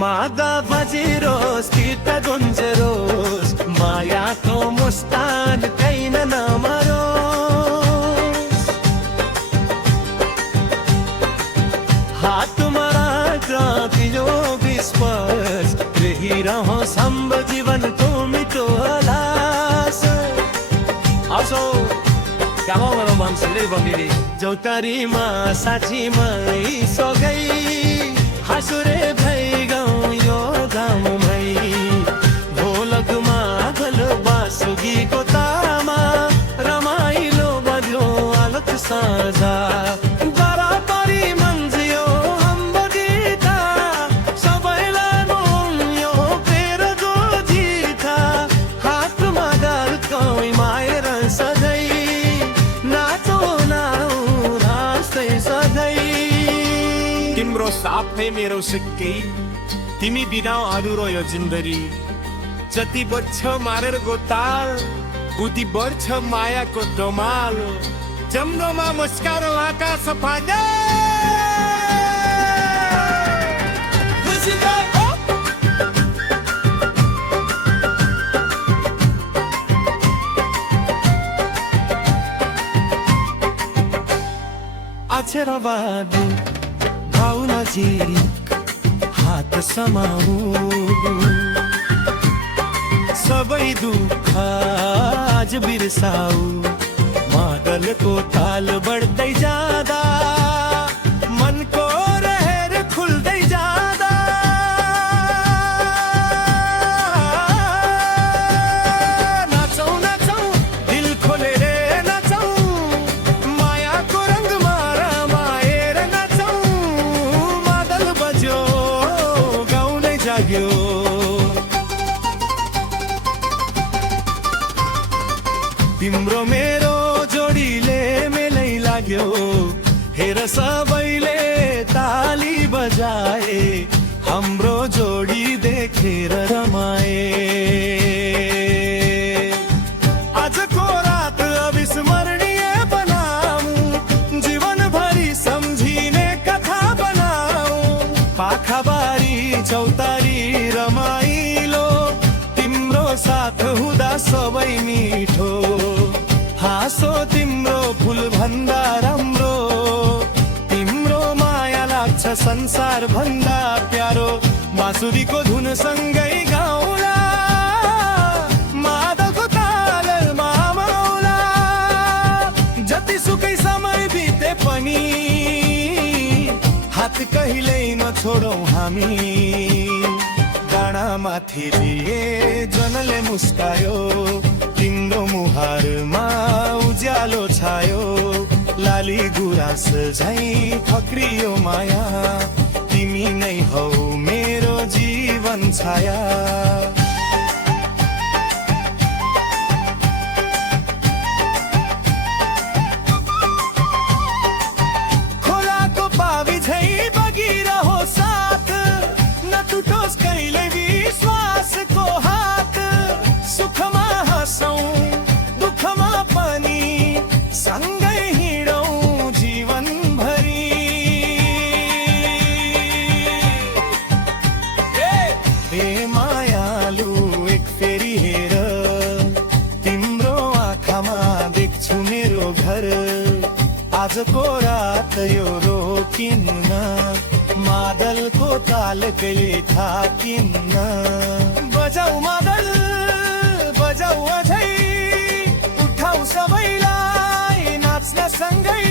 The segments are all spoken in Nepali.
मादा बजिरोस् गीत गुन्जरोस् मायाको मुस्कान कैन नमरोस् हातमा राख्दा तिलो विश्वास रहिरहोस् हाम्रो जीवनको मिठो हलास असो गाउँमा मान्छेले बनिरे जौतारीमा साँचीमै सगै हाँसुरे भई गाउँ यो गाउँमै ढोलकमा गल बाँसुरीको तामा रमाइलो बज्यो आलोक साँझा बराबरी मन्जियो हाम्रो गीता सबैलाई मोल्यो प्रेरको जिता हातमा गालको माएर सधैँ नाचो नाउ नाच्दै सधैँ तिम्रो साथ है मेरो सिक्की तिमी बिना अधुरो यो जिन्दगी जति बढ्छ मारेर गोताल उति बढ्छ मायाको डोमाल जम्रोमा मुस्कारो आकाश फाल्दै आछेरबादु भाउ नजिक हात समाऊ सबै दुःख आज बिर्साऊ मादलको ताल बढ्दै जाँदा मनको रहेर खुल्दै जाँदा नाचौँ नाचौँ दिल खोलेर नाचौँ मायाको रङमा रमाएर नाचौँ मादल बज्यो गाउँ नै जाग्यो तिम्रो मेरो जोडीले मेलै लाग्यो हेर सबैले ताली बजाए हाम्रो जोडी देखेर रमाए आजको रात अविस्मरणीय बनाऊ जीवनभरि सम्झिने कथा बनाऊ पाखाबारी चौतारी रमाइलो तिम्रो साथ हुँदा सबै मिठो हाँसो तिम्रो फुल भन्दा राम्रो तिम्रो माया लाग्छ संसार भन्दा प्यारो बाँसुरीको धुन सँगै गाउला मादलको तालमा माउला जतिसुकै समय बिते पनि हात कहिल्यै नछोडौँ हामी डाँडामाथि लिए जनले मुस्कायो तिम्रो मुहारमा उज्यालो छायो लाली गुराँस झैँ फक्रियो माया तिमी नै हौ मेरो जीवन छाया खोलाको पावी झैँ बगिरहो साथ नटुटोस् कहिल्यै विश्वासको हात सुखमा हँसौँ दुःखमा पनि सँगै हिँडौँ जीवनभरि हे मायालु एक फेरि हेर तिम्रो आँखामा देख्छु मेरो घर आजको रात यो रोकिन्न मादलको ताल कहिले थाकिन्न बजाऊ मादल बजाऊ अझै उठाऊ सबैलाई नाच्न सँगै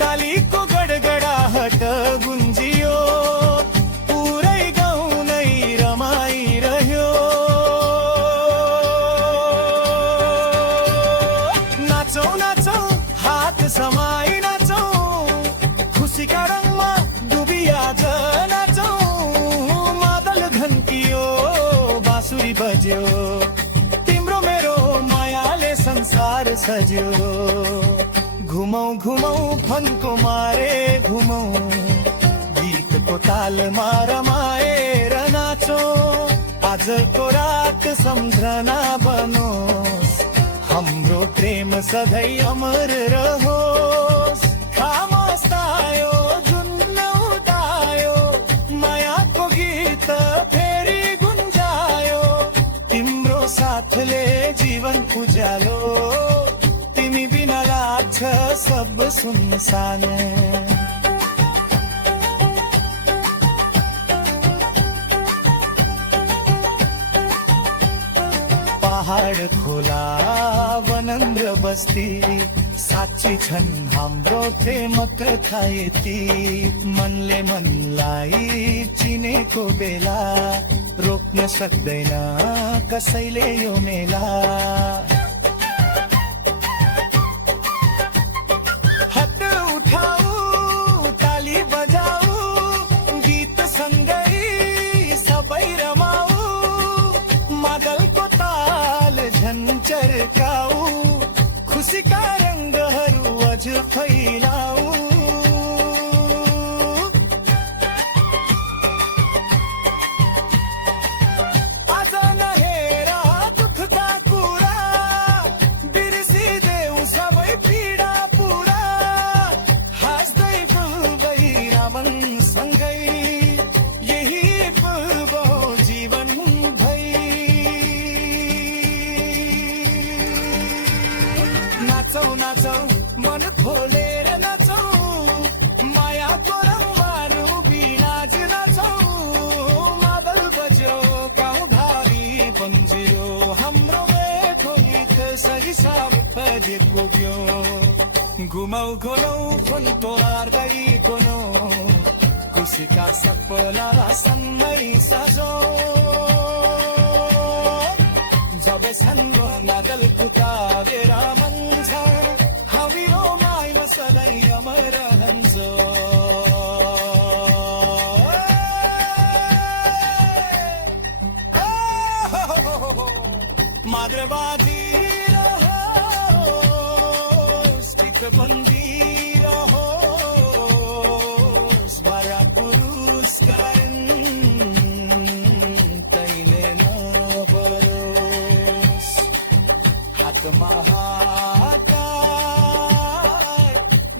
तालीको गडगडाहट गुन्जियो पुरै गाउँ नै रमाइरह्यो नाचौँ नाचौँ हात समाई नाचौँ खुसीका रङमा डुबी आज नाचौँ मादल घन्कियो बाँसुरी बज्यो तिम्रो मेरो मायाले संसार सज्यो घुमौँ घुमौँ फन्को मारे घुमौँ गीतको तालमा रमाएर नाचौँ आजको रात सम्झना बनोस् हाम्रो प्रेम सधैँ अमर रहोस् खामोस तायो जुन उदायो मायाको गीत जीवन उज्यालो, तिमी बिना लाग्छ सब सुनसान। पहाड खोला वनन्द्र बस्ती साक्षी छन् हाम्रो प्रेमक थायती। मनले मनलाई चिनेको बेला रोक्न सक्दैन कसैले यो मेला। हात उठाऊ ताली बजाऊ गीत सँगै सबै रमाऊ, मादलको ताल झन्चर्काऊ, खुसीका रङ्गहरू अझ फैलाऊ। आज नहेर दुःखका कुरा, बिर्सिदेऊ सबै पीडा पुरा, हाँस्दै फुल्दै रामन सँगै यही फुल्बो जीवन भई। नाचौ नाचौ मन खोलेर नाचौ, मायाको रङमारू बिनाज नाचौ, मादल बज्यो गाउँ घारी बन्जियो, हाम्रो मेठो गीत सही सार्थी पुग्यो। घुमाउ घोलौ फुलको हार्दै कोनो, खुसीका सपना सन्मै सजो। जब छन्गो मादल पुकारेर मन्छ, हामीरो माइमा सधैँ अमर रहन्छ। माद्रबाजी रहोस्, टिकबन्दी रहोस्, भरा पुरस्कार तैले नबरोस्। हातमा हात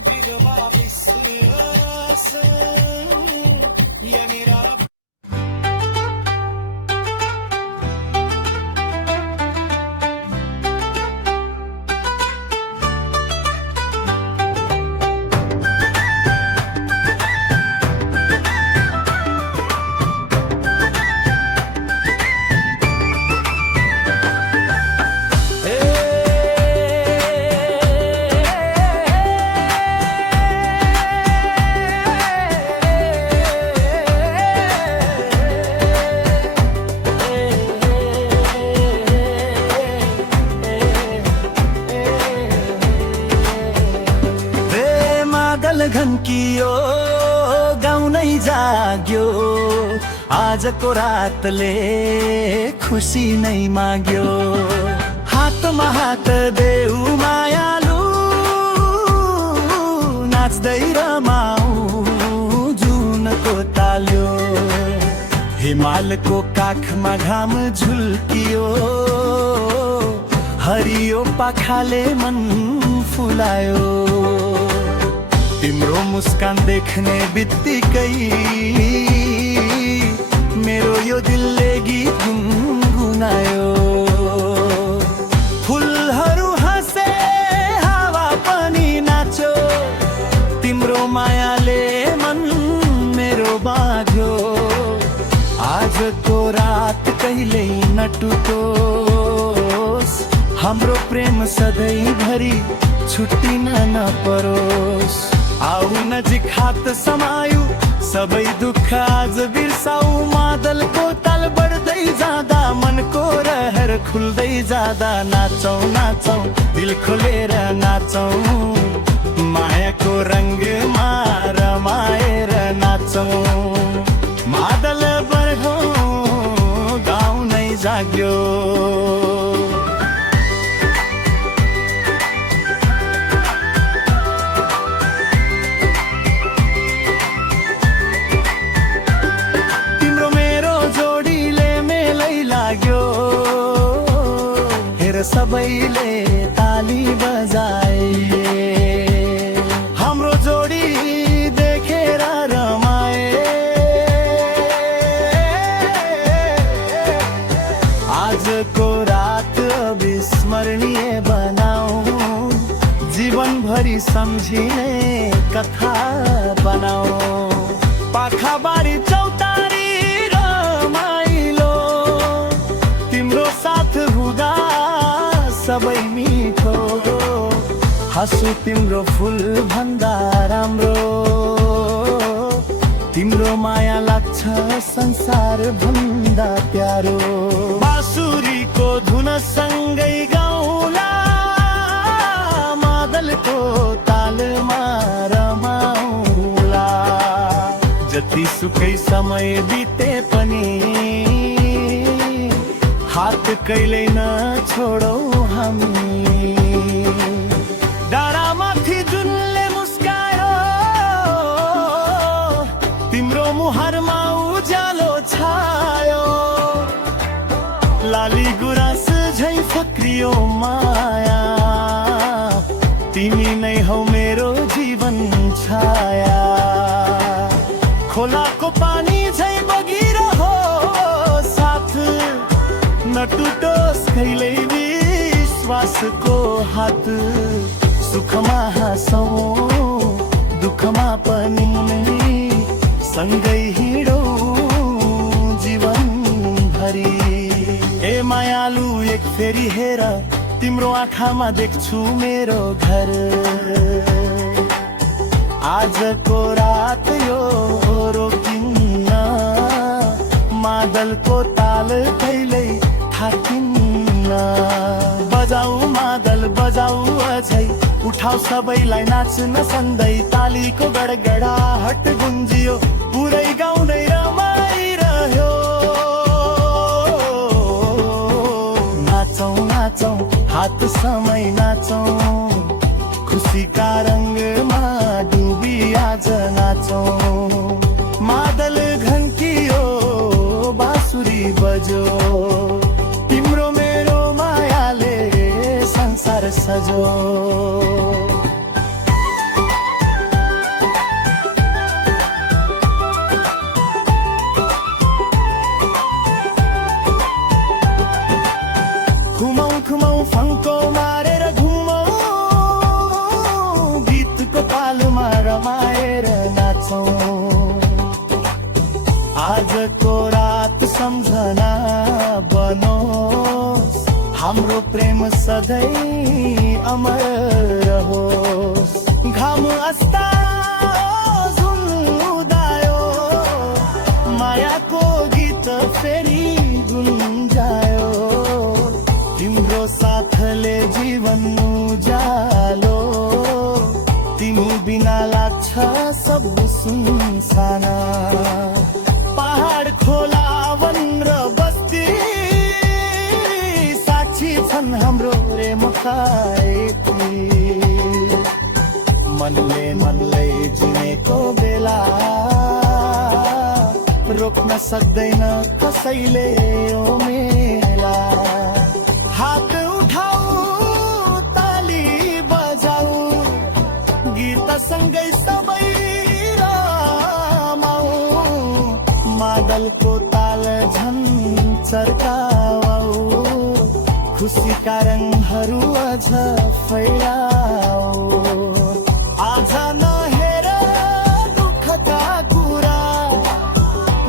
बिगमा विश्वास यहाँनिर। घन्कियो गाउँ नै जाग्यो, आजको रातले खुसी नै माग्यो। हातमा हात देऊ मायालु, नाच्दै रमाऊ जुनको ताल्यो। हिमालको काखमा घाम झुल्कियो, हरियो पाखाले मन फुलायो। तिम्रो मुस्कान देख्ने बित्तिकै मेरो यो दिलले गीत गुनगुनायो। फुलहरू हाँसे हावा पनि नाच्यो, तिम्रो मायाले मन मेरो बाँध्यो। आजको रात कहिल्यै नटुटोस्, हाम्रो प्रेम सधैँभरि छुट्टिन नपरोस्। आऊ नजिक हात समायु, सबै दुःख आज बिर्साऊ। मादलको ताल बढ्दै जाँदा मनको रहर खुल्दै जाँदा, नाचौ नाचौ दिल खोलेर नाचौ, मायाको रङ्गमा रमाएर नाचौ। मादल बढ्यो गाउँ नै जाग्यो। सबैले ताली बजाए, हाम्रो जोडी देखेर रमाए। आजको रात अविस्मरणीय सम्झिने कथा बनाऊ। पाखाबारी चौतारी रमाइलो, तिम्रो साथ हुँदा सबै मिठो। हाँसु तिम्रो फुल भन्दा राम्रो, तिम्रो माया लाग्छ संसार भन्दा प्यारो। बाँसुरीको धुन सँगै गाउँला, मादलको तालमा रमाउला। जति सुकै समय बिते पनि हात कहिल्यै नछोडौ हामी। डाँडामाथि जुनले मुस्कायो, तिम्रो मुहारमा उज्यालो छायो। लाली गुराँस झै फक्रियो माया, तिमी नै हौ मेरो जीवन छाया। खोलाको पानी झै बगिरहो साथ, नटुटोस् कहिल्यै विश्वासको हात। सुखमा हाँसौँ दुःखमा पनि सँगै हिँडौँ जीवनभरि। ए मायालु एक फेरि हेर, तिम्रो आँखामा देख्छु मेरो घर। आजको रात यो रोकिन्न, मादलको ताल कहिल्यै थाकिन्न। बजाऊ मादल बजाऊ अझै, उठाऊ सबैलाई नाच्न सन्दै। तालीको गडगडाहट गुन्जियो, पुरै गाउँ नै रमाइरह्यो। नाचौँ नाचौँ हात समय नाचौँ, खुसीका रङ्गमा डुबी आज नाचौँ। मादल घन्कियो बाँसुरी बजो, तिम्रो मेरो मायाले संसार सजो। घुमौँ घुमौँ फङ्को मारेर घुमौँ, गीतको तालमा रमाएर नाचौँ। आजको रात सम्झना बनोस्, हाम्रो प्रेम सधैँ अमर रहोस्। घाम अस्ता जुन उदायो, मायाको गीत फेरि गुन्जायो। तिम्रो साथले जीवन उज्यालो, तिमी बिना लाग्छ सब सुनसाना। पहाड खोला वन र बस्ती साक्षी छन् हाम्रो रे मुखायती। मनले जिनेको बेला रोक्न सक्दैन कसैले यो मेला। हात उठाऊ ताली बजाऊ, गीत सँगै सबै रमाऊ। मादलको ताल झन् चर्काऊ, खुसीका रङहरू अझ फैलाऊ। आज नहेर दुःखका कुरा,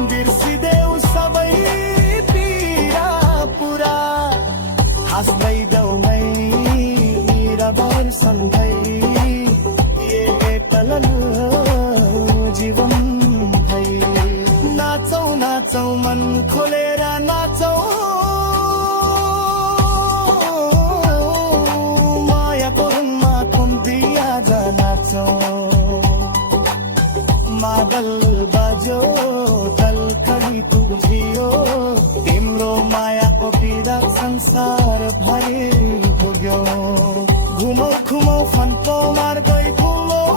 बिर्सिदेऊ सबै पीडा पुरा। हाँस्दै जाउँ रबर सँगै, टलल जीवन भई। नाचौँ नाचौँ मन खोलेर नाचौँ, मायाको रुममा खुम्दी आज नाचौँ। मादल बज्यो तलखडी तुझियो, तिम्रो मायाको पीडा संसार भरि पुग्यो। घुमौँ घुमौँ फन्को मार्दै घुमौँ,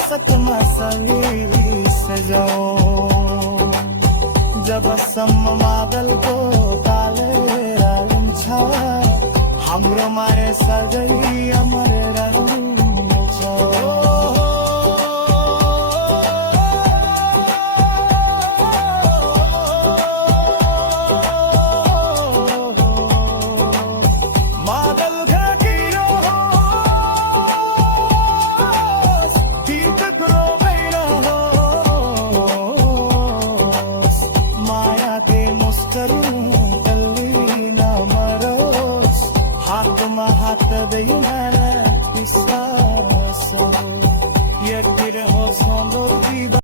सतमा सँगै सजाऊँ। जबसम्म